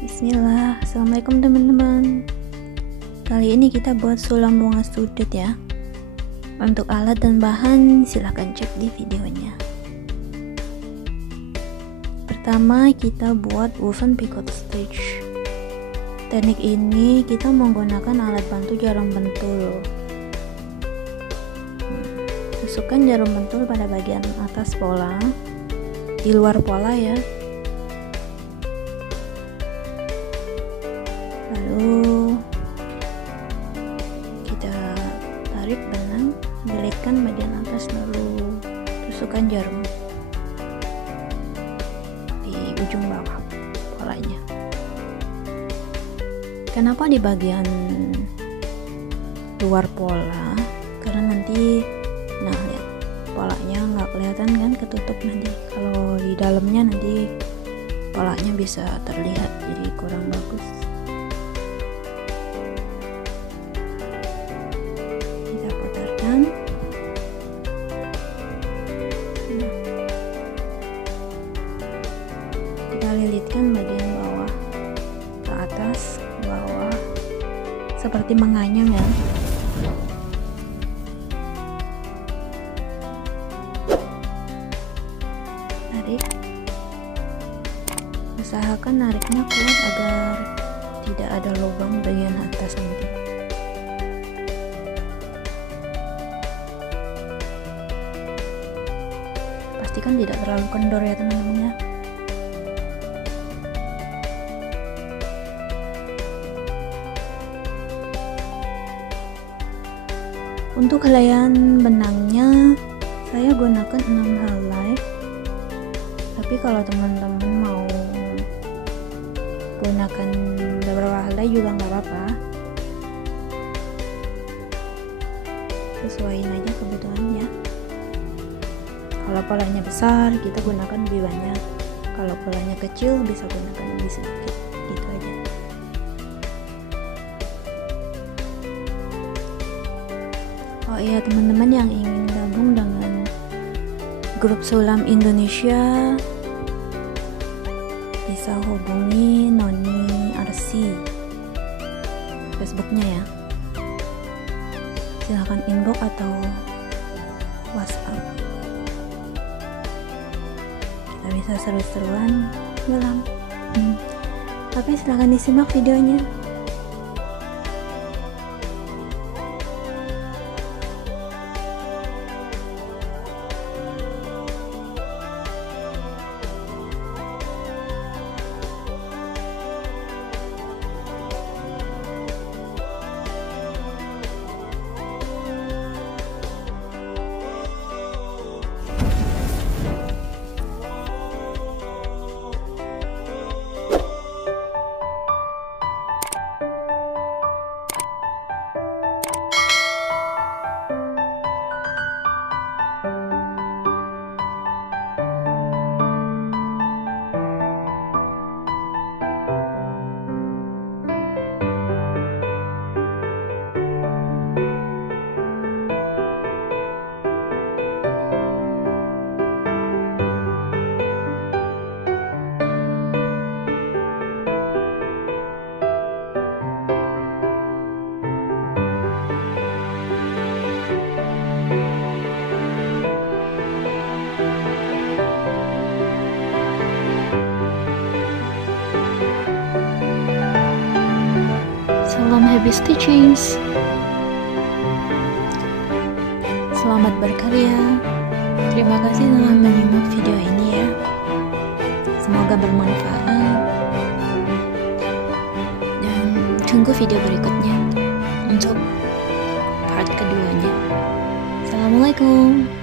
Bismillah. Assalamualaikum teman-teman. Kali ini kita buat sulam bunga sudut ya. Untuk alat dan bahan silahkan cek di videonya. Pertama kita buat woven picot stitch. Teknik ini kita menggunakan alat bantu jarum bentul. Tusukkan jarum bentul pada bagian atas pola, di luar pola ya. Lalu kita tarik benang, belitkan bagian atas, lalu tusukkan jarum di ujung bawah polanya. Kenapa di bagian luar pola? Karena nanti lihat polanya nggak kelihatan kan, ketutup nanti. Kalau di dalamnya nanti polanya bisa terlihat, jadi kurang bagus. Kita putarkan. Kita lilitkan bagian bawah ke atas, bawah, seperti menganyam ya. Tarik, usahakan nariknya kuat agar tidak ada lubang bagian atas nanti. Pastikan tidak terlalu kendor ya teman-teman ya. Untuk helaian benangnya saya gunakan 6 helai. Tapi kalau teman-teman mau gunakan beberapa helai juga nggak apa-apa, sesuaiin aja kebutuhannya. Kalau polanya besar kita gunakan lebih banyak, kalau polanya kecil bisa gunakan lebih sedikit, gitu aja. Oh iya, teman-teman yang ingin gabung dengan grup Sulam Indonesia bisa hubungi Noni Arsi Facebooknya ya. Silahkan inbox atau WhatsApp. Kita bisa seru-seruan sulam. Tapi silahkan disimak videonya. Salam happy stitchings. Selamat berkarya. Terima kasih telah menyimak video ini ya. Semoga bermanfaat. Dan tunggu video berikutnya untuk part keduanya. Assalamualaikum.